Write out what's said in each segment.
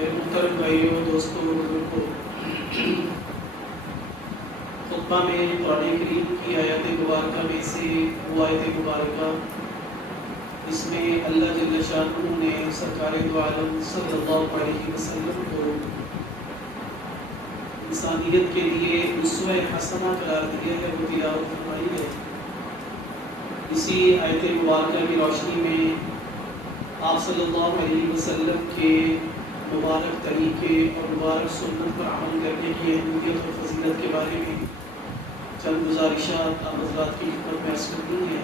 میرے محترم بھائیوں، دوستوں، بزرگوں، خطبہ میں قرآن کریم کی آیات مبارکہ میں سے وہ آیت مبارکہ اس میں اللہ جل شانہ نے سرکار دو عالم صلی اللہ علیہ وسلم کو انسانیت کے لیے اسوہ حسنہ قرار دیا ہے، وہ تلاوت فرمائی ہے۔ اسی آیت مبارکہ کی روشنی میں آپ صلی اللہ علیہ وسلم کے مبارک طریقے اور مبارک سنت پر عمل کرنے کی اہمیت اور فضیلت کے بارے میں چند گزارشات آپ حضرات کی خدمت میں عرض کرنی ہے۔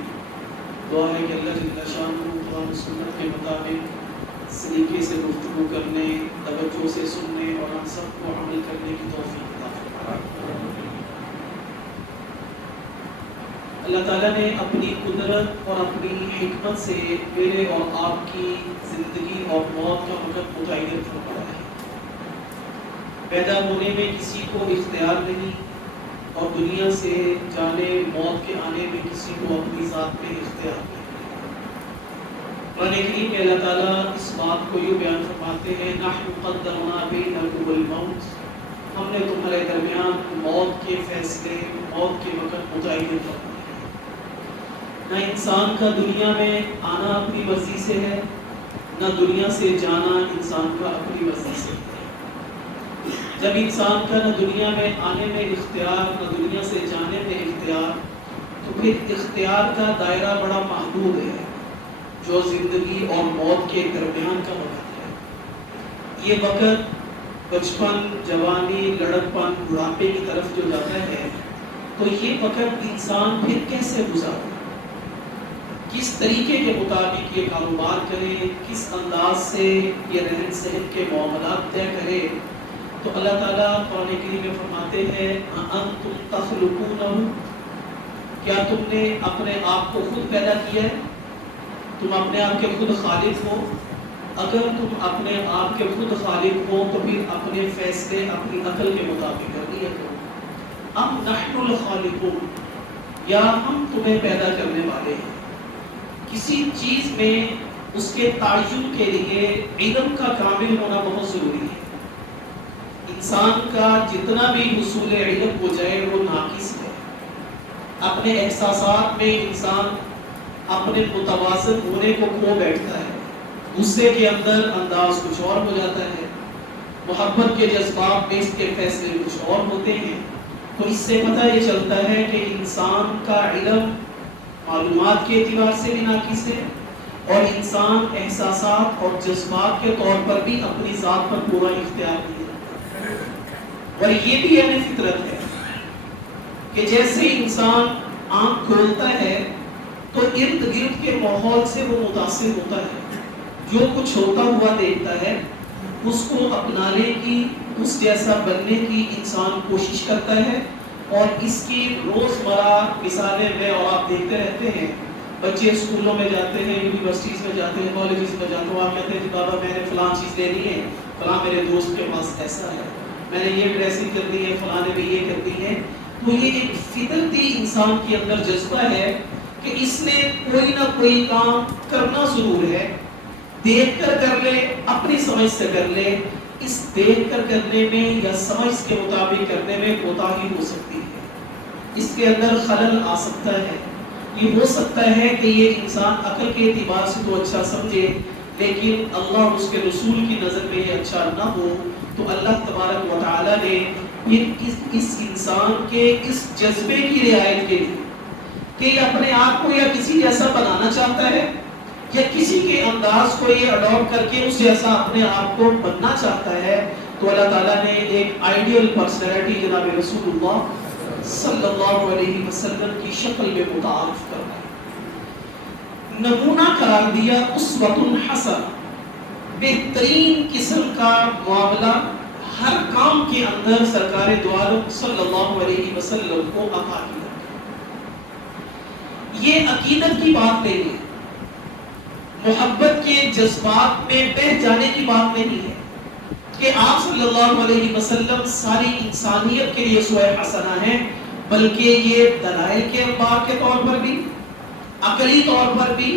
دعا ہے کہ اللہ جل شانہ قرآن سنت کے مطابق سلیقے سے گفتگو کرنے، توجہ سے سننے اور ہم سب کو عمل کرنے کی توفیق عطا فرمائے۔ اللہ تعالیٰ نے اپنی قدرت اور اپنی حکمت سے میرے اور آپ کی زندگی اور موت کا وقت متعین فرمایا ہے۔ پیدا ہونے میں کسی کو اختیار نہیں اور دنیا سے جانے موت کے آنے میں کسی کو اپنی ذات میں اختیار نہیں۔ قرآن کریم میں اللہ تعالیٰ اس بات کو یوں بیان فرماتے ہیں، نحن قدرنا بینکم الموت، ہم نے تمہارے درمیان موت کے فیصلے، موت کے وقت متعین فرمایا۔ نہ انسان کا دنیا میں آنا اپنی مرضی سے ہے، نہ دنیا سے جانا انسان کا اپنی مرضی سے ہے۔ جب انسان کا نہ دنیا میں آنے میں اختیار، نہ دنیا سے جانے میں اختیار، تو پھر اختیار کا دائرہ بڑا محدود ہے، جو زندگی اور موت کے درمیان کا وقت ہے۔ یہ وقت بچپن، جوانی، لڑکپن، بڑھاپے کی طرف جو جاتا ہے، تو یہ وقت انسان پھر کیسے گزارے، کس طریقے کے مطابق یہ کاروبار کرے، کس انداز سے یہ رہن سہن کے معاملات طے کرے، تو اللہ تعالیٰ قرآن کریم میں فرماتے ہیں، أَأَنْتُمْ تَخْلُقُونَهُ، کیا تم نے اپنے آپ کو خود پیدا کیا ہے؟ تم اپنے آپ کے خود خالق ہو؟ اگر تم اپنے آپ کے خود خالق ہو تو پھر اپنے فیصلے اپنی عقل کے مطابق کر لیا کرو۔ ام نحن الخالقون، یا ہم تمہیں پیدا کرنے والے ہیں۔ کسی چیز میں اس کے تعین کے لیے علم کا کامل ہونا بہت ضروری ہے۔ انسان کا جتنا بھی حصول علم ہو جائے وہ ناقص ہے۔ اپنے احساسات میں انسان اپنے متوازن ہونے کو کھو بیٹھتا ہے، غصے کے اندر انداز کچھ اور ہو جاتا ہے، محبت کے جذبات میں اس کے فیصلے کچھ اور ہوتے ہیں۔ تو اس سے پتہ یہ چلتا ہے کہ انسان کا علم معلومات کے اعتبار سے بھی ناقص ہے، اور انسان احساسات اور جذبات کے طور پر بھی اپنی ذات پر پورا اختیار نہیں رکھتا۔ اور یہ بھی اہم فطرت ہے کہ جیسے انسان آنکھ کھولتا ہے تو ارد گرد کے ماحول سے وہ متاثر ہوتا ہے، جو کچھ ہوتا ہوا دیکھتا ہے اس کو اپنانے کی، اس جیسا بننے کی انسان کوشش کرتا ہے۔ اور اس کی روزمرہ مثالیں میں اور آپ دیکھتے رہتے ہیں۔ بچے اسکولوں میں جاتے ہیں، یونیورسٹیز میں جاتے ہیں، کالجز میں جاتے ہیں، وہاں کہتے ہیں کہ بابا میں نے فلاں چیز لینی ہے، فلاں میرے دوست کے پاس ایسا ہے، میں نے یہ ڈریسنگ کرنی ہے، فلاں نے بھی یہ کرنی ہے۔ تو یہ ایک فطرتی انسان کے اندر جذبہ ہے کہ اس نے کوئی نہ کوئی کام کرنا ضرور ہے، دیکھ کر کر لے، اپنی سمجھ سے کر لے۔ اس دیکھ کر کرنے میں یا سمجھ کے مطابق کرنے میں کوتاہی ہو سکتی ہے، اس کے اندر خلل آ سکتا ہے۔ یہ ہو سکتا ہے کہ یہ انسان عقل کے اعتبار سے تو اچھا سمجھے، لیکن اللہ اس کے رسول کی نظر میں یہ اچھا نہ ہو، تو اللہ تبارک و تعالیٰ نے پھر اس انسان کے اس جذبے کی رعایت کے لیے کہ یہ اپنے آپ کو یا کسی جیسا بنانا چاہتا ہے یا کسی کے انداز کو یہ اڈاپٹ کر کے اس جیسا اپنے آپ کو بننا چاہتا ہے، تو اللہ تعالیٰ نے ایک آئیڈیل پرسنالٹی جناب رسول اللہ صلی اللہ علیہ وسلم کی شکل میں متعارف کرنا، نمونہ قرار دیا، اسوۃ حسنہ، بہترین قسم کا معاملہ ہر کام کے اندر سرکار دو عالم صلی اللہ علیہ وسلم کو عطا کیا۔ یہ عقیدت کی بات نہیں ہے، محبت کے جذبات میں بہہ جانے کی بات نہیں ہے کہ آپ صلی اللہ علیہ وسلم ساری انسانیت کے لیے اسوہ حسنہ ہیں، بلکہ یہ دلائل کے انبار کے طور پر بھی، عقلی طور پر بھی،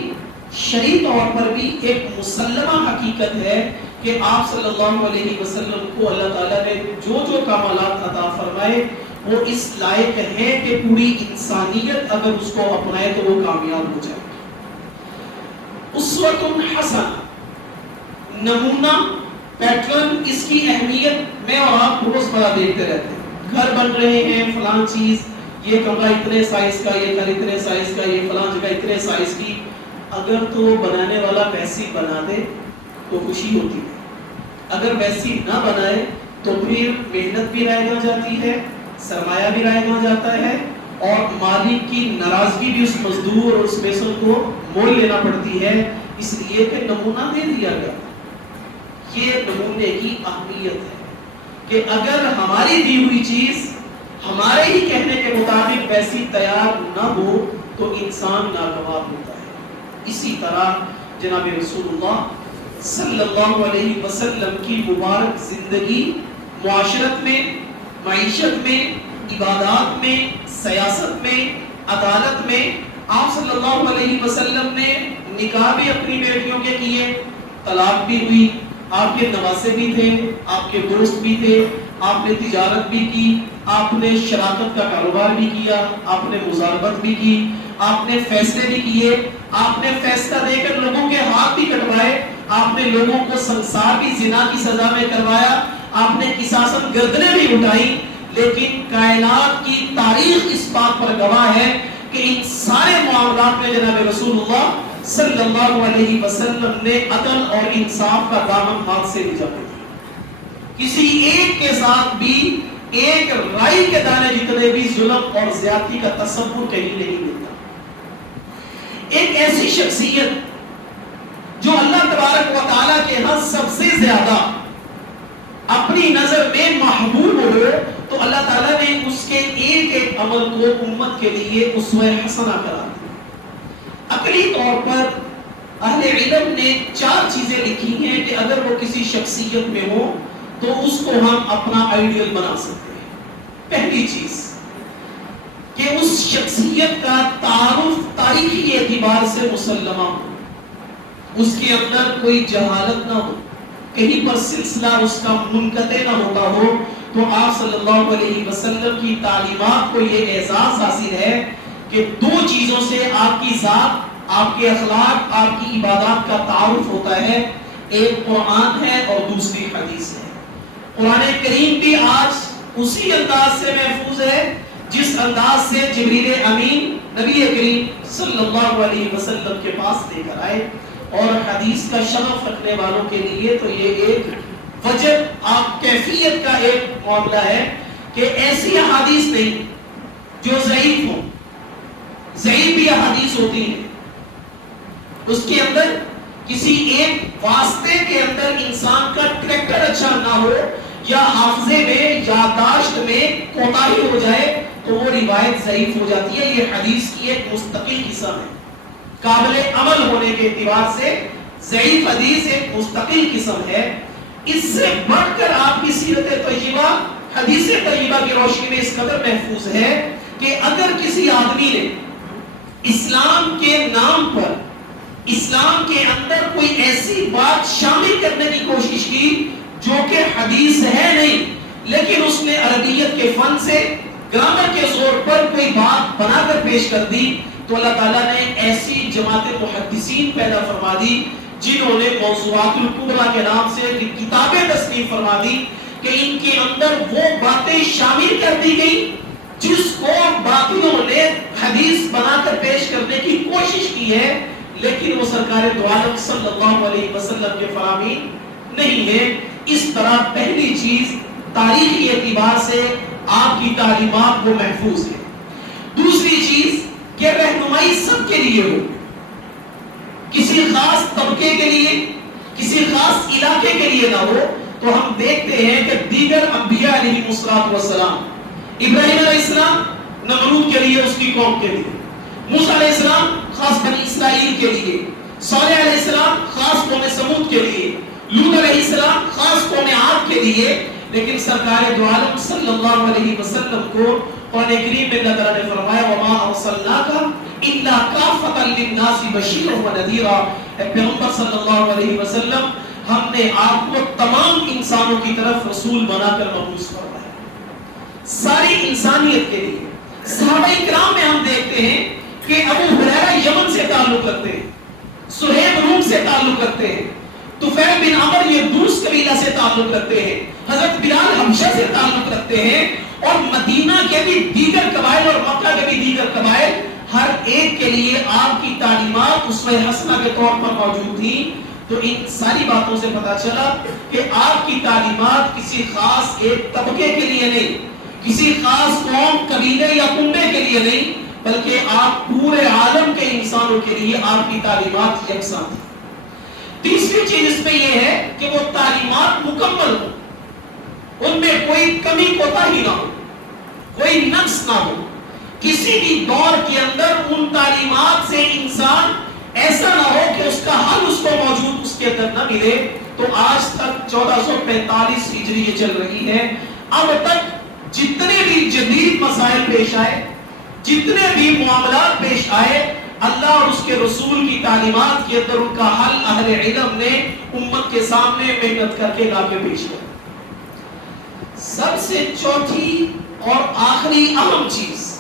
شرعی طور پر بھی ایک مسلمہ حقیقت ہے کہ آپ صلی اللہ علیہ وسلم کو اللہ تعالیٰ نے جو جو کمالات عطا فرمائے وہ اس لائق ہے کہ پوری انسانیت اگر اس کو اپنائے تو وہ کامیاب ہو جائے. اسوۃ حسنہ، نمونہ، پیٹرن، اس کی اہمیت میں اور آپ روز مرہ دیکھتے رہتے ہیں. گھر بن رہے ہیں، فلان چیز، یہ کمرہ اتنے سائز کا، یہ گھر اتنے سائز کا، یہ فلان جگہ اتنے سائز کی. اگر تو بنانے والا ویسی بنا دے تو خوشی ہوتی ہے، اگر ویسی نہ بنائے تو پھر محنت بھی رہ جاتی ہے، سرمایہ بھی رہ جاتا ہے، اور مالک کی ناراضگی بھی اس مزدور اور اس پیسوں کو مول لینا پڑتی ہے. اس لیے کہ نمونہ دے دیا گیا. یہ نمونے کی اہمیت ہے کہ اگر ہماری دی ہوئی چیز ہمارے ہی کہنے کے مطابق ویسی تیار نہ ہو تو انسان ناکامیاب ہوتا ہے. اسی طرح جناب رسول اللہ صلی اللہ علیہ وسلم کی مبارک زندگی معاشرت میں، معیشت میں، عبادات میں، سیاست میں، عدالت میں، آپ صلی اللہ علیہ وسلم نے نکاح بھی اپنی بیٹیوں کے کیے، طلاق بھی ہوئی، آپ کے نواسے بھی تھے، آپ کے دوست بھی تھے، آپ نے تجارت بھی کی، آپ نے شراکت کا کاروبار بھی کیا، آپ نے مزاربت بھی کی، آپ نے فیصلے بھی کیے، آپ نے فیصلہ دے کر لوگوں کے ہاتھ بھی کٹوائے، آپ نے لوگوں کو سنسار کی زنا کی سزا میں کروایا، آپ نے قصاصاً گردنیں بھی اٹھائی. لیکن کائنات کی تاریخ اس بات پر گواہ ہے کہ ان سارے معاملات میں جناب رسول اللہ صلی اللہ علیہ وسلم نے عدل اور انصاف کا دامن ہاتھ سے بھیجا دیا. کسی ایک کے ساتھ بھی ایک رائی کے دانے جتنے بھی ظلم اور زیادتی کا تصور کہیں نہیں ملتا. ایک ایسی شخصیت جو اللہ تبارک و تعالیٰ کے ہاں سب سے زیادہ اپنی نظر میں محبوب ہو تو اللہ تعالیٰ نے اس کے ایک ایک عمل کو امت کے لیے اسوہ حسنہ قرار دیا. عقلی طور پر اہل علم نے 4 چیزیں لکھی ہیں کہ اگر وہ کسی شخصیت میں ہو تو اس کو ہم اپنا آئیڈیل بنا سکتے ہیں. پہلی چیز کہ اس شخصیت کا تعارف تاریخی اعتبار سے مسلمہ ہو، اس کے اندر کوئی جہالت نہ ہو، کہیں پر سلسلہ اس کا منقطع نہ ہوتا ہو. تو آپ صلی اللہ علیہ وسلم کی تعلیمات کو یہ اعزاز حاصل ہے کہ 2 چیزوں سے آپ کی ذات، آپ کے اخلاق، آپ کی عبادات کا تعارف ہوتا ہے. ایک قرآن ہے اور دوسری حدیث ہے. قرآن کریم بھی آج اسی انداز سے محفوظ ہے جس انداز سے جبریل امین نبی کریم صلی اللہ علیہ وسلم کے پاس لے کر آئے. اور حدیث کا شغف رکھنے والوں کے لیے تو یہ ایک وجب آپ کیفیت کا ایک معاملہ ہے کہ ایسی احادیث نہیں جو ضعیف ہوں. ضعیف بھی احادیث ہوتی ہیں، اس کے اندر کسی ایک واسطے کے اندر انسان کا کریکٹر اچھا نہ ہو یا حافظے میں، یادداشت میں کوتاہی ہو جائے تو وہ روایت ضعیف ہو جاتی ہے. یہ حدیث کی ایک مستقل قسم ہے. قابل عمل ہونے کے اعتبار سے ضعیف حدیث ایک مستقل قسم ہے. اس سے بڑھ کر آپ کی سیرت طیبہ حدیث طیبہ کی روشنی میں اس قدر محفوظ ہے کہ اگر کسی آدمی نے اسلام کے نام پر اسلام کے اندر کوئی ایسی بات شامل کرنے کی کوشش کی جو کہ حدیث ہے نہیں، لیکن اس نے عربیت کے فن سے، گرامر کے زور پر کوئی بات بنا کر پیش کر دی، تو اللہ تعالیٰ نے ایسی جماعت محدثین پیدا فرما دی جنہوں نے موضوعات الکبریٰ کے نام سے کتابیں تصنیف فرما دی کہ ان کے اندر وہ باتیں شامل کر دی گئی جس کو باقیوں نے حدیث بنا کر پیش کرنے کی کوشش کی ہے، لیکن وہ سرکار دو عالم صلی اللہ علیہ وسلم کے فرامین نہیں ہے. اس طرح پہلی چیز تاریخی اعتبار سے آپ کی تعلیمات وہ محفوظ ہے. دوسری چیز کہ رہنمائی سب کے لیے ہو، کسی خاص طبقے کے لیے، کسی خاص علاقے کے لیے نہ ہو. تو ہم دیکھتے ہیں کہ دیگر انبیاء علیہ السلام، ابراہیم علیہ السلام نمرود کے لیے، اس کی قوم کے لیے، موسیٰ علیہ السلام خاص بنی اسرائیل کے لیے، صالح علیہ السلام خاص قوم سمود کے لیے، لوط علیہ السلام خاص قوم عاد کے لیے. لیکن سرکار دو عالم صلی اللہ علیہ وسلم کو قرآن کریم میں اللہ تعالیٰ نے فرمایا وَمَا أَرْسَلْنَاكَ إِلَّا كَافَّةً لِلنَّاسِ بَشِيرًا وَنَذِيرًا. اے پیغمبر صلی اللہ علیہ وسلم، ہم نے آپ کو تمام انسانوں کی طرف رسول بنا کر مبعوث فرمایا، ساری انسانیت کے لیے۔ صحابہ کرام میں ہم دیکھتے ہیں کہ ابو ہریرہ یمن سے تعلق رکھتے ہیں، سہیب روم سے تعلق رکھتے ہیں، طفیل بن عمر یہ دوس قبیلہ سے تعلق رکھتے ہیں، حضرت بلال حبشہ سے تعلق رکھتے ہیں، اور مدینہ کے بھی دیگر قبائل اور مکہ کے بھی دیگر قبائل، ہر ایک کے لیے آپ کی تعلیمات اسوہ حسنہ کے طور پر موجود تھیں۔ تو ان ساری باتوں سے پتہ چلا کہ آپ کی تعلیمات کسی خاص ایک طبقے کے لیے نہیں، کسی خاص قوم، قبیلے یا کنبے کے لیے نہیں، بلکہ آپ پورے عالم کے انسانوں کے لیے آپ کی تعلیمات یکساں تھی۔ تیسری چیز اس میں یہ ہے کہ وہ تعلیمات مکمل ہو، ان میں کوئی کمی کوتاہی نہ ہو، کوئی نقص نہ ہو، کسی بھی دور کے اندر ان تعلیمات سے انسان ایسا نہ ہو کہ اس کا حل اس کو موجود اس کے اندر نہ ملے۔ تو آج تک 1445 ہجری یہ چل رہی ہے، اب تک جتنے بھی جدید مسائل پیش آئے، جتنے بھی معاملات پیش آئے، اللہ اور اس کے رسول کی تعلیمات کے اندر ان کا حل اہل علم نے امت کے سامنے محنت کر کے لا کے پیش کیا۔ سب سے چوتھی اور آخری اہم چیز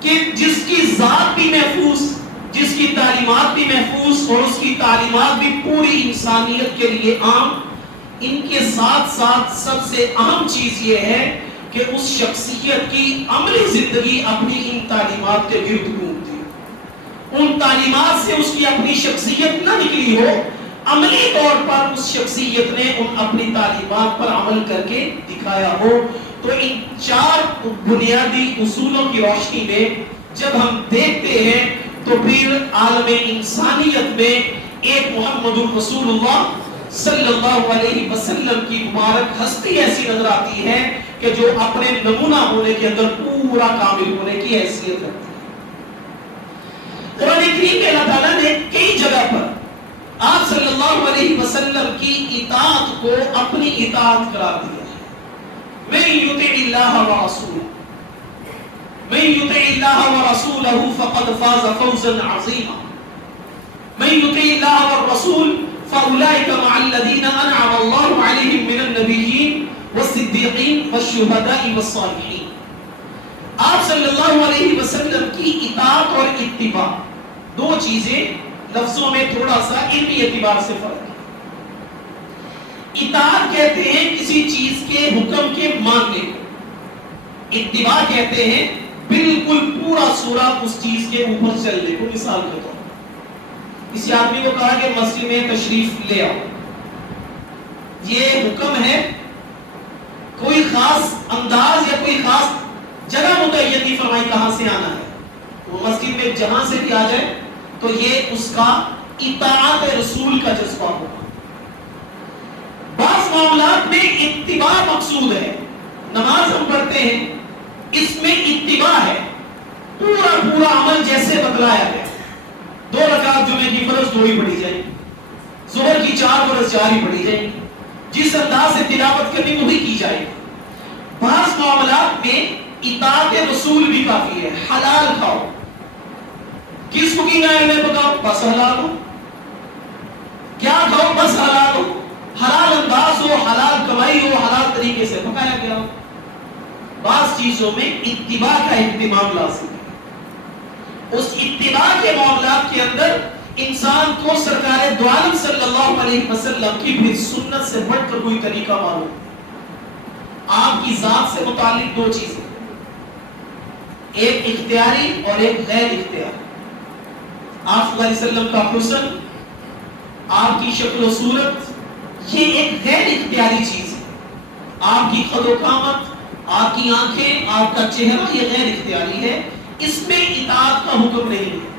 کہ جس کی ذات بھی محفوظ، جس کی تعلیمات بھی محفوظ اور اس کی تعلیمات بھی پوری انسانیت کے لیے عام، ان کے ساتھ ساتھ سب سے اہم چیز یہ ہے کہ اس شخصیت کی عملی زندگی اپنی ان تعلیمات کے گرد گھومتی ہے، ان تعلیمات سے اس کی اپنی شخصیت نہ نکلی ہو، عملی طور پر اس شخصیت نے ان اپنی تعلیمات پر عمل کر کے دکھایا ہو۔ تو ان چار بنیادی اصولوں کی روشنی میں جب ہم دیکھتے ہیں تو پھر عالم انسانیت میں ایک محمد الرسول اللہ صلی اللہ علیہ وسلم کی مبارک ہستی ایسی نظر آتی ہے کہ جو اپنے نمونہ ہونے کے اندر پورا کامل ہونے کی حیثیت رکھتی ہے۔ قرآن کریم کے اللہ تعالیٰ نے کئی جگہ پر آپ صلی اللہ علیہ وسلم کی اطاعت کو اپنی اطاعت قرار دیا ہے۔ من یطع اللہ ورسولہ، من یطع اللہ ورسولہ فقد فاز فوزا عظیما، من یطع اللہ والرسول فاولئک مع الذین انعم اللہ علیہم من النبیین والصدیقین والشہداء والصالحین۔ آپ صلی اللہ علیہ وسلم کی اطاعت اور اتباع دو چیزیں لفظوں میں تھوڑا سا علمی اعتبار سے فرق ہے۔ اطاعت کہتے ہیں کسی چیز کے حکم کے ماننے کو، اتباع کہتے ہیں بالکل پورا سورا اس چیز کے اوپر چلنے کو۔ مثال کے طور پر کسی آدمی کو کہا کہ مسجد میں تشریف لے آؤ، یہ حکم ہے، کوئی خاص انداز یا کوئی خاص جگہ متعین نہیں فرمائی کہاں سے آنا ہے، وہ مسجد میں جہاں سے بھی آ جائے تو یہ اس کا اطاعت رسول کا جذبہ ہوگا۔ بعض معاملات میں اتباع مقصود ہے، نماز ہم پڑھتے ہیں اس میں اتباع ہے، پورا پورا عمل جیسے بتلایا گیا، 2 رکعت جمعے کی فرض 2 ہی پڑھی جائیں، ظہر کی 4 فرض 4 ہی پڑھی جائیں، جس انداز سے تلاوت کرنی وہی کی جائے۔ بعض معاملات میں اطاعت رسول بھی کافی ہے، حلال کھاؤ، کس کوکنگ آئل میں پکاؤ، بس حلال ہو، کیا کھاؤ بس حلال ہو، حلال انداز ہو، حلال کمائی ہو، حلال طریقے سے پکایا گیا ہو۔ بعض چیزوں میں اتباع کا اہتمام لازم ہے، اس اتباع کے معاملات کے اندر انسان کو سرکار دو عالم صلی اللہ علیہ وسلم کی بھی سنت سے بڑھ کر کوئی طریقہ معلوم۔ آپ کی ذات سے متعلق 2 چیزیں، ایک اختیاری اور ایک غیر اختیاری۔ آپ صلی اللہ علیہ وسلم کا حسن، آپ کی شکل و صورت، یہ ایک غیر اختیاری چیز ہے۔ آپ کی قد و قامت، آپ کی آنکھیں، آپ کا چہرہ، یہ غیر اختیاری ہے، اس میں اطاعت کا حکم نہیں ہے۔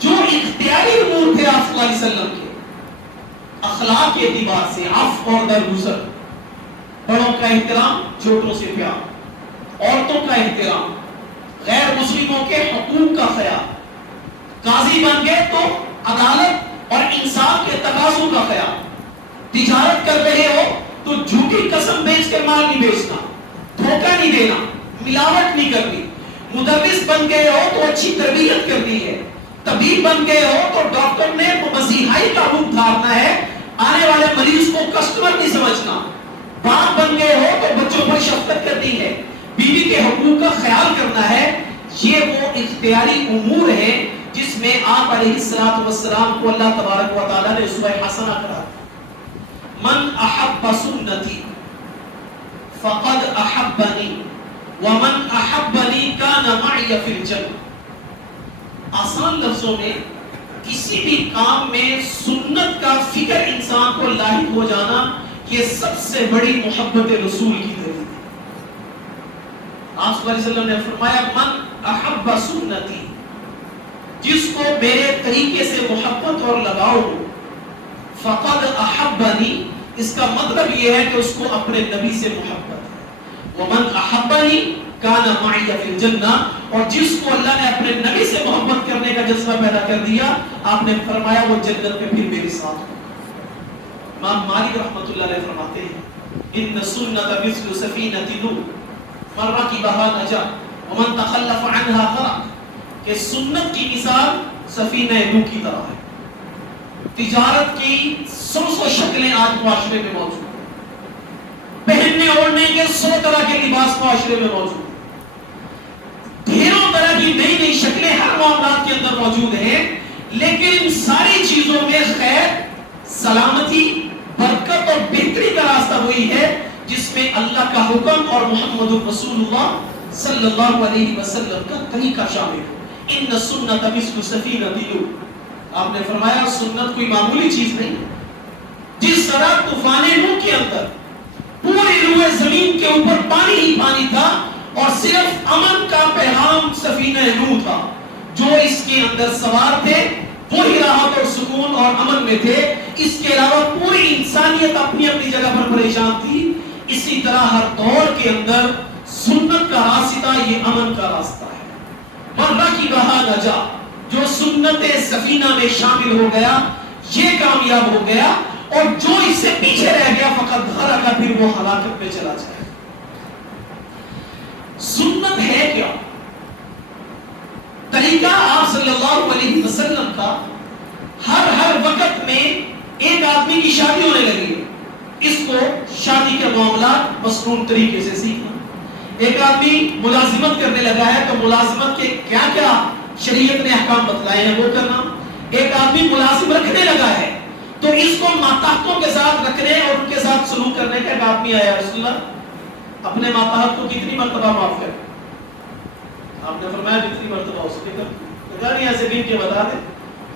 جو اختیاری امور تھے آپ صلی اللہ علیہ وسلم کے، اخلاق کے اعتبار سے عفو اور درگزر، بڑوں کا احترام، چھوٹوں سے پیار، عورتوں کا احترام، غیر مسلموں کے حقوق کا خیال، قاضی بن گئے تو عدالت اور انصاف کے تقاضوں کا خیال، تجارت کر رہے ہو تو جھوٹی قسم بیچ کر مال نہیں بیچنا، دھوکہ نہیں دینا، ملاوٹ نہیں کرنی، مدرس بن گئے ہو تو اچھی تربیت کرنی ہے، طبیب بن گئے ہو تو ڈاکٹر نے مسیحائی کا روپ دھارنا ہے، آنے والے مریض کو کسٹمر نہیں سمجھنا۔ باپ بن گئے ہو تو بچوں پر شفقت کرنی ہے، بیوی کے حقوق کا خیال کرنا ہے۔ یہ وہ اختیاری امور ہیں جس میں آپ علیہ السلام کو اللہ تبارک و تعالیٰ نے اسوہ حسنہ کرا۔ من احب سنتی فقد احبنی ومن احبنی کان معی فی الجنہ۔ آسان لفظوں میں کسی بھی کام میں سنت کا فکر انسان کو لاحق ہو جانا، یہ سب سے بڑی محبت رسول کی دلیل ہے۔ آپ صلی اللہ علیہ وسلم نے فرمایا من احب سنتی، جس کو میرے طریقے سے محبت اور لگاؤ ہو، فقد احبنی، اس کا مطلب یہ ہے کہ اس کو اپنے نبی سے محبت ہے۔ ومن احبنی کان معی فی الجنہ، اور جس کو اللہ نے اپنے نبی سے محبت کرنے کا جذبہ پیدا کر دیا، آپ نے فرمایا وہ جنت میں پھر میرے ساتھ ہو۔ امام مالک رحمۃ اللہ علیہ فرماتے ہیں ان سنت مثل سفینۃ نوح من رکبها نجا ومن تخلف عنها غرق، کہ سنت کی مثال سفینہ نوح کی طرح ہے۔ تجارت کی سو شکلیں آج معاشرے میں موجود ہیں، پہننے اوڑھنے کے 100 طرح کے لباس معاشرے میں موجود ہیں، ڈھیروں طرح کی نئی نئی شکلیں ہر معاملات کے اندر موجود ہیں، لیکن ان ساری چیزوں میں خیر، سلامتی، برکت اور بہتری کا راستہ وہی ہے جس میں اللہ کا حکم اور محمد رسول اللہ صلی اللہ علیہ وسلم کا طریقہ شامل ہو۔ ان سنت مثل سفینۃ نوح، آپ نے فرمایا سنت کوئی معمولی چیز نہیں۔ جس طرح طوفان نوح کے اندر پوری روئے زمین کے اوپر پانی ہی پانی تھا اور صرف امن کا پیغام سفینہ نوح تھا، جو اس کے اندر سوار تھے وہی راحت اور سکون اور امن میں تھے، اس کے علاوہ پوری انسانیت اپنی اپنی جگہ پر پریشان تھی۔ اسی طرح ہر دور کے اندر سنت کا راستہ یہ امن کا راستہ ہے۔ من رکبها نجا، جو سنت سفینہ میں شامل ہو گیا یہ کامیاب ہو گیا، اور جو اس سے پیچھے رہ گیا فقط غرق، پھر وہ ہلاکت میں چلا جائے۔ سنت ہے کیا؟ طریقہ آپ صلی اللہ علیہ وسلم کا ہر وقت میں ایک آدمی کی شادی ہونے لگی ہے، اس کو شادی کے معاملات مصنون طریقے سے سیکھنا۔ ایک آدمی ملازمت کرنے لگا ہے تو ملازمت کے کیا کیا شریعت نے احکام بتلائے ہیں وہ کرنا۔ ایک آدمی ملازم رکھنے لگا ہے تو اس کو ماتحتوں کے ساتھ رکھنے اور ان کے ساتھ سلوک کرنے کا ایک آدمی آیا، رسول اللہ اپنے ماتحت کو کتنی مرتبہ معاف کر؟ آپ نے فرمایا جتنی مرتبہ ہو سکے کر، نہیں ایسے گن کے بتا دیں۔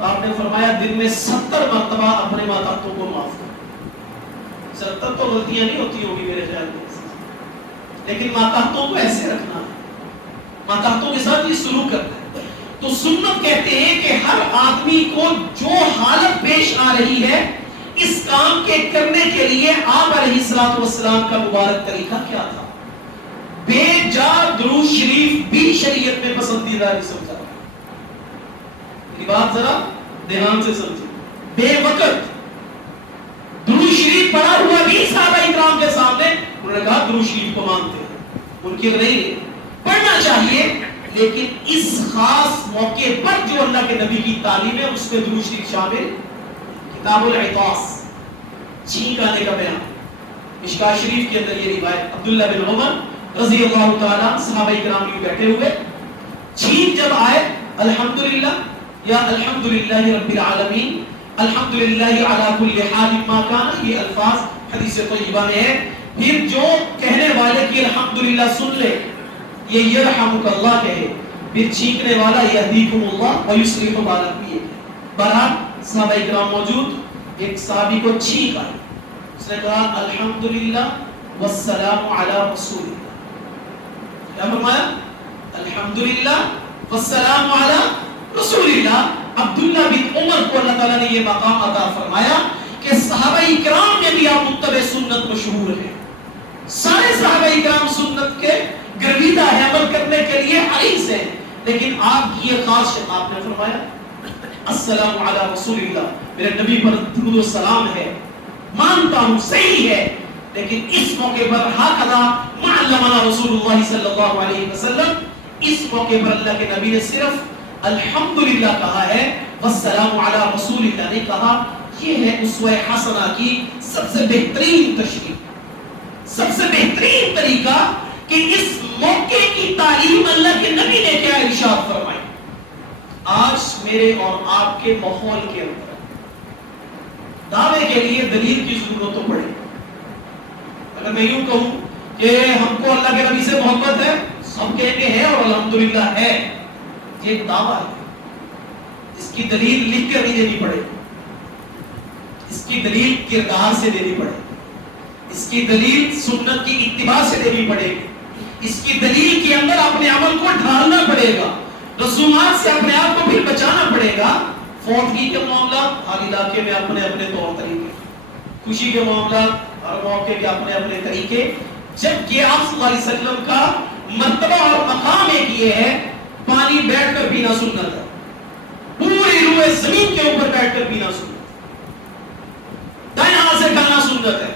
آپ نے فرمایا دن میں 70 مرتبہ اپنے ماتحتوں کو معاف کر۔ 70 تو غلطیاں نہیں ہوتی ہوگی میرے خیال میں، لیکن ماتحتوں کو ایسے رکھنا ہے، ماتحتوں کے ساتھ یہ سلوک کرنا ہے۔ تو سنت کہتے ہیں کہ ہر آدمی کو جو حالت پیش آ رہی ہے اس کام کے کرنے کے لیے آپ علیہ السلام کا مبارک طریقہ کیا تھا؟ بے جا درود شریف بھی شریعت میں پسندیدہ نہیں سمجھا۔ یہ بات ذرا دھیان سے سمجھیں، بے وقت درود شریف پڑھا ہوا بھی صحابہ اکرام کے سامنے انہوں نے کہا درود شریف کو مانتے ہیں، منکر نہیں، پڑھنا چاہیے، لیکن اس خاص موقع پر جو اللہ کے نبی کی تعلیم ہے اس میں درود شریف شامل۔ کتاب العطاس، چھینک آنے کا بیان، مشکاہ شریف کے اندر یہ روایت، عبداللہ بن عمر رضی اللہ تعالیٰ صحابہ اکرام میں بیٹھے ہوئے، چھینک جب آئے الحمدللہ یا الحمدللہ رب العالمین، الحمدللہ علی کل حال ما کان، یہ الفاظ حدیث طیبہ میں ہے۔ پھر جو کہنے والے کی الحمدللہ سن لے یہ یرحمک اللہ کہے، پھر چھینکنے والا یہدیکم اللہ ویصلح بالکم یہ کہے۔ بہرحال صحابہ اکرام موجود، ایک صحابی کو چھینک آئی، اس نے کہا الحمدللہ والسلام علی رسول اللہ، کیا فرمایا؟ الحمدللہ والسلام علی رسول اللہ۔ عبداللہ بن عمر کو اللہ تعالیٰ نے یہ مقام عطا فرمایا کہ صحابہ اکرام میں بھی آپ متبع سنت مشہور ہیں، سارے صحابہ اکرام سنت کے گرویدہ ہے، عمل کرنے کے لیے حریص ہیں، لیکن آپ یہ خاص شب آپ نے فرمایا السلام علی رسول اللہ، میرے نبی پر درود و سلام ہے، مانتا ہوں صحیح ہے، لیکن اس موقع پر ہاکذا معلمنا رسول اللہ صلی اللہ علیہ وسلم، اس موقع پر اللہ کے نبی نے صرف الحمدللہ کہا ہے، والسلام علی رسول اللہ نے کہا. یہ ہے اسوہ حسنہ کی سب سے بہترین تشریح، سب سے بہترین طریقہ کہ اس موقع کی تعلیم اللہ کے نبی نے کیا ارشاد فرمائی. آج میرے اور آپ کے ماحول کے اندر دعوے کے لیے دلیل کی ضرورت تو پڑے. اگر میں یوں کہوں کہ ہم کو اللہ کے نبی سے محبت ہے، سب کہیں گے ہے اور الحمدللہ ہے، یہ ایک دعویٰ ہے. اس کی دلیل لکھ کر نہیں دینی پڑے، اس کی دلیل کردار سے دینی پڑے، اس کی دلیل سنت کی اتباع سے دینی پڑے گی، اس کی دلیل کے اندر اپنے عمل کو ڈھالنا پڑے گا، رسومات سے اپنے آپ کو پھر بچانا پڑے گا. فوتگی کے معاملات ہر علاقے میں اپنے اپنے طور طریقے، خوشی کے معاملات ہر موقع کے اپنے اپنے طریقے. جبکہ آپ صلی اللہ علیہ وسلم کا مرتبہ اور مقام ایک یہ ہے، پانی بیٹھ کر پینا سنت ہے، پوری روح زمین کے اوپر بیٹھ کر پینا سنت ہے، دائیں ہاتھ سے کھانا سنت ہے.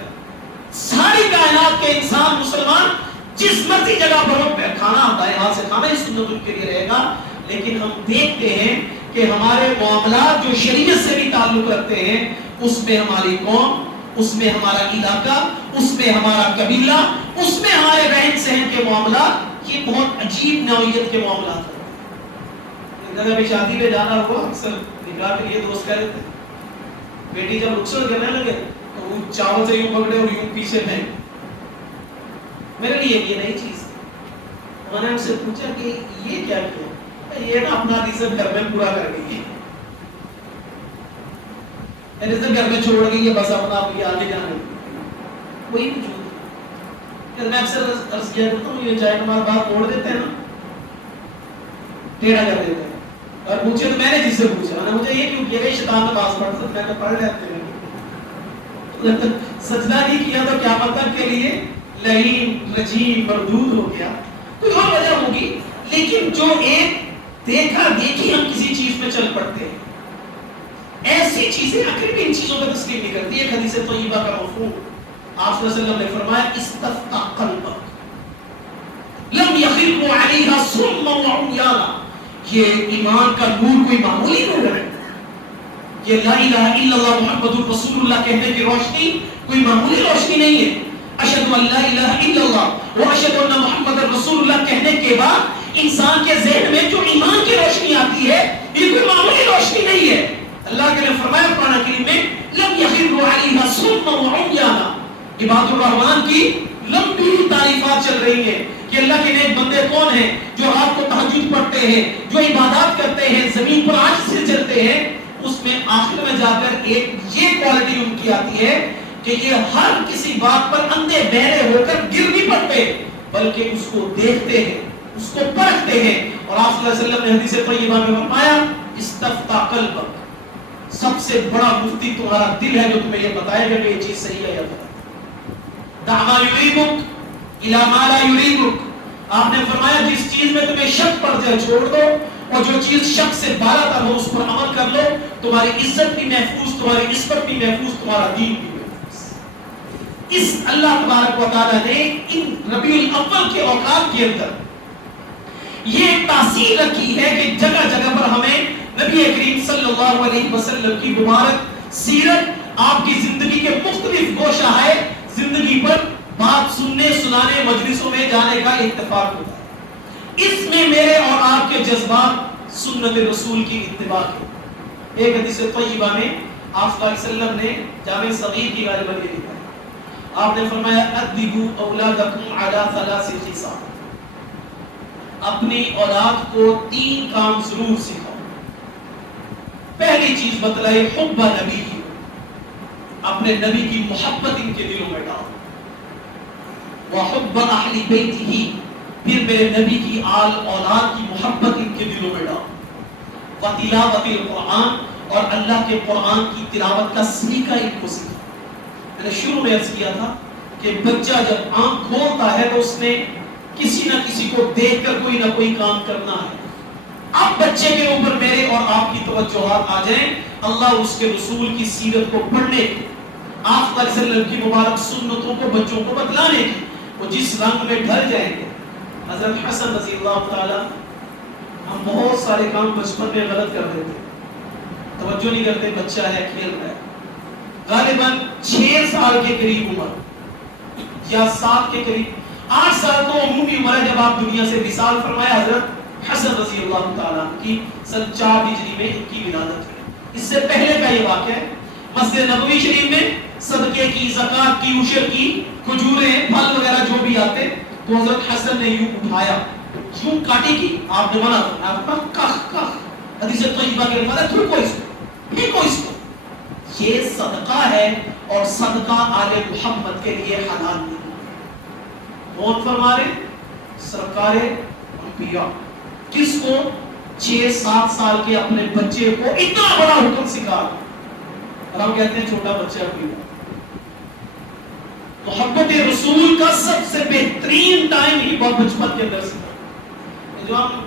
ساری کائنات کے انسان مسلمان جس مرضی جگہ پر کھانا دائیں ہاتھ سے کھانا ہی سنت ان کے لیے رہے گا. لیکن ہم دیکھتے ہیں کہ ہمارے معاملات جو شریعت سے بھی تعلق رکھتے ہیں، اس میں ہماری قوم، اس میں ہمارا علاقہ، اس میں ہمارا قبیلہ، اس میں ہمارے رہن سہن کے معاملات، یہ بہت عجیب نوعیت کے معاملات ہیں. اگر بھی شادی پہ جانا ہوا، اکثر نکاح کے لیے دوست کہہ دیتے ہیں، بیٹی جب رخصت کرنے لگے تو وہ چاول سے یوں پکڑے اور یوں پیچھے پھینک. میرے لیے یہ نئی چیز ہے. میں نے ان سے پوچھا کہ یہ کیا کیا؟ یہ نا اپنا رزق گھر میں پورا کر گئی ہے، رزق گھر میں چھوڑ گئی ہے، بس اپنا یہ آگے جانے کوئی وجود. میں اکثر عرض کیا کرتا ہوں، یہ جائے نماز بات موڑ دیتے ہیں نا، ٹیڑھا کر دیتے ہیں. اور پوچھے تو میں نے جس سے پوچھا، میں نے مجھے یہ کیوں کیا کہ شیطان نماز پڑھتا، میں نے پڑھ لیتے ہیں. سجدہ نہیں کیا تو کیا پتہ کے لیے لعین رجیم مردود ہو گیا، کوئی اور وجہ ہوگی. لیکن جو ایک دیکھا دیکھی ہم کسی چیز میں چل پڑتے ہیں، ایسی چیزیں آخر بھی ان چیزوں کا تسلیم نہیں کرتی. ایک حدیث طیبہ کا مفہوم آپ صلی اللہ علیہ وسلم نے فرمایا، استفتح قلبک لم یخر علیہا صم وعمیانا. یہ ایمان کا نور کوئی معمولی نور ہے، یہ لا الہ الا اللہ محمد رسول اللہ کہنے کی روشنی کوئی معمولی روشنی نہیں ہے. اشہد ان لا الہ الا اللہ واشہد ان محمد رسول اللہ کہنے کے بعد انسان کے ذہن میں جو ایمان کی روشنی آتی ہے، یہ کوئی معمولی روشنی نہیں ہے. اللہ کے نے فرمایا قرآن کریم میں، لم یخر علیہا صم وعمیانا. عباد الرحمن کی لمبی تعریفات چل رہی ہیں کہ اللہ کے نیک بندے کون ہیں، جو رات کو تہجد پڑھتے ہیں، جو عبادات کرتے ہیں، زمین پر عاجز سے چلتے ہیں. اس میں آخر میں جا کر ایک یہ کوالٹی ان کی آتی ہے کہ یہ ہر کسی بات پر اندھے بہرے ہو کر گر نہیں پڑتے، بلکہ اس کو دیکھتے ہیں، اس کو پرکھتے ہیں. اور آپ صلی اللہ علیہ وسلم نے حدیث طیبہ میں فرمایا، استفتح قلبک، سب سے بڑا مفتی تمہارا دل ہے جو تمہیں یہ بتائے گا کہ یہ چیز صحیح ہے یا غلط. دع ما یریبک الی ما لا یریبک. آپ نے فرمایا جس چیز میں تمہیں شک پڑ جائے چھوڑ دو، اور جو چیز شک سے بالا تر ہو اس پر عمل کر لو. تمہاری عزت بھی محفوظ، تمہاری عصمت بھی محفوظ، تمہارا دین بھی محفوظ. اس اللہ تبارک و تعالیٰ نے ان ربیع الاول کے اوقات کے اندر یہ ایک تاثیر رکھی ہے کہ جگہ جگہ پر ہمیں نبی کریم صلی اللہ علیہ وسلم کی مبارک سیرت، آپ کی زندگی کے مختلف گوشہ ہے زندگی پر بات سننے سنانے مجلسوں میں جانے کا اتفاق ہوتا ہے. اس میں میرے اور آپ کے جذبات سنت رسول کی اتباع کے. ایک حدیث طیبہ میں آپ صلی اللہ علیہ وسلم نے جامع صغیر کی غالباً یہ لکھا ہے، آپ نے فرمایا ادبوا اولادکم علی ثلاث خصال. اپنی اولاد کو 3 کام ضرور سکھاؤ. پہلی چیز بتلائی حب نبی کی، اپنے نبی کی محبت ان کے دلوں میں ڈالو. وحب اہل بیتہ، پھر میرے نبی کی آل اولاد کی محبت ان کے دلوں میں ڈالو. وتلاوت القرآن، اور اللہ کے قرآن کی تلاوت کا سلیقہ ان کو سکھاؤ. میں نے شروع میں عرض کیا تھا کہ بچہ جب آنکھ کھولتا ہے تو اس نے کسی نہ کسی کو دیکھ کر کوئی نہ کوئی کام کرنا ہے. اب بچے کے اوپر میرے اور آپ کی توجہات آ جائیں اللہ اس کے رسول کی سیرت کو پڑھنے کی، آپ صلی اللہ علیہ وسلم کی مبارک سنتوں کو بچوں کو بتلانے کی. وہ جس رنگ میں ڈھل جائیں گے. حضرت حسن رضی اللہ تعالی ہم بہت سارے کام بچپن میں غلط کر دیتے ہیں، توجہ نہیں کرتے، بچہ ہے کھیل رہا ہے، غالباً 6 سال کے قریب عمر یا 7 کے قریب، 8 سال تو عمومی عمر ہے جب آپ دنیا سے وصال فرمائے۔ حضرت حسن رضی اللہ تعالیٰ کی سن 4 ہجری میں ان کی ولادت ہے۔ اس سے پہلے کا یہ واقعہ ہے، مسجد نبوی شریف میں صدقے کی، زکوٰۃ کی، عشر کی، کھجوریں، پھل وغیرہ جو بھی آتے تو حضرت حسن نے یوں اٹھایا، یوں کاٹی کی، آپ نے منع کرنا، آپ کا کخ کخ، حدیث طیبہ کے الفاظ ہے، تھوکو اس کو، پھینکو اس کو، یہ صدقہ ہے اور صدقہ آل محمد کے لیے حلال نہیں۔ کون فرما رہے؟ سرکار انبیاء۔ کس کو؟ 6-7 سال کے اپنے بچے کو اتنا بڑا حکم سکھا، اور ہم کہتے ہیں چھوٹا بچہ بھی۔ محبت رسول کا سب سے بہترین ٹائم ہی بہت بچپن کے اندر سکھا۔ جو ہم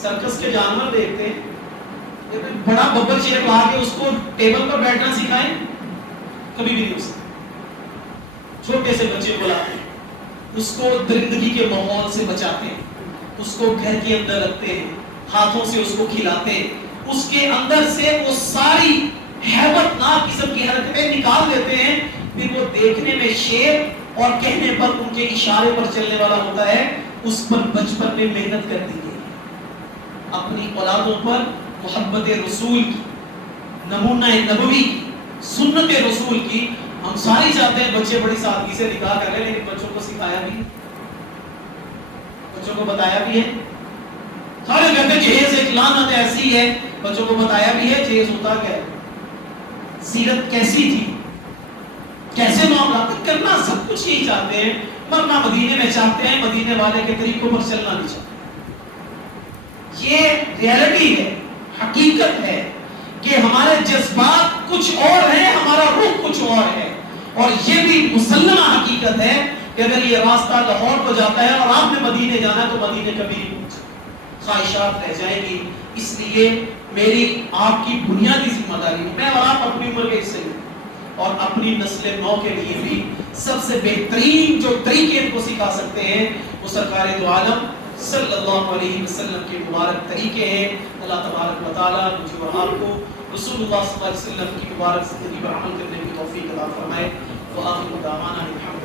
سرکس کے جانور دیکھتے ہیں، بڑا ببر شیر لا کے اس کو ٹیبل پر بیٹھنا سکھائیں، کبھی بھی نہیں ہو سکتا۔ چھوٹے سے بچے کو لاتے ہیں، اس کو درندگی کے ماحول سے بچاتے ہیں، اس کو گھر کے اندر رکھتے ہیں، ہاتھوں سے اس کو کھلاتے ہیں، اس کے اندر سے وہ ساری ہیبت ناک قسم کی حرکتیں نکال دیتے ہیں، پھر وہ دیکھنے میں شیر اور کہنے پر ان کے اشارے پر چلنے والا ہوتا ہے۔ اس پر بچپن میں محنت کر دی گئی، اپنی اولادوں پر محبت رسول کی، نمونہ نبوی کی، سنت رسول کی۔ ہم ساری چاہتے ہیں بچے بڑی سادگی سے نکاح کر لیں، لیکن بچوں کو سکھایا بھی، بچوں کو بتایا بھی ہے۔ سارے کہتے ہیں جہیز ایک لعنت ایسی ہے، بچوں کو بتایا بھی ہے جہیز ہوتا کیا ہے، سیرت کیسی تھی، کیسے معاملات کرنا، سب کچھ یہی چاہتے ہیں، مرنا مدینے میں چاہتے ہیں، مدینے والے کے طریقوں پر چلنا نہیں چاہتے۔ یہ ریالٹی ہے، حقیقت ہے کہ ہمارے جذبات کچھ اور ہیں، ہمارا روح کچھ اور ہے، اور یہ بھی مسلمہ حقیقت ہے کہ اگر یہ راستہ لاہور کو جاتا ہے اور آپ نے مدینے جانا تو مدینے کبھی نہیں پہنچے، خواہشات رہ جائیں گی۔ اس لیے میری آپ کی بنیادی ذمہ داری ہے، میں اور آپ اپنی عمر کے حصے میں اور اپنی نسل نو کے لیے بھی سب سے بہترین جو طریقے ان کو سکھا سکتے ہیں وہ سرکار دو عالم صلی اللہ علیہ وسلم کے مبارک طریقے ہیں۔ اللہ تبارک و تعالیٰ مجھے اور آپ کو رسول اللہ صلی اللہ علیہ وسلم کی مبارک زندگی پر عمل کرنے کی توفیق عطا فرمائے۔ وآخر دعوانا الحمد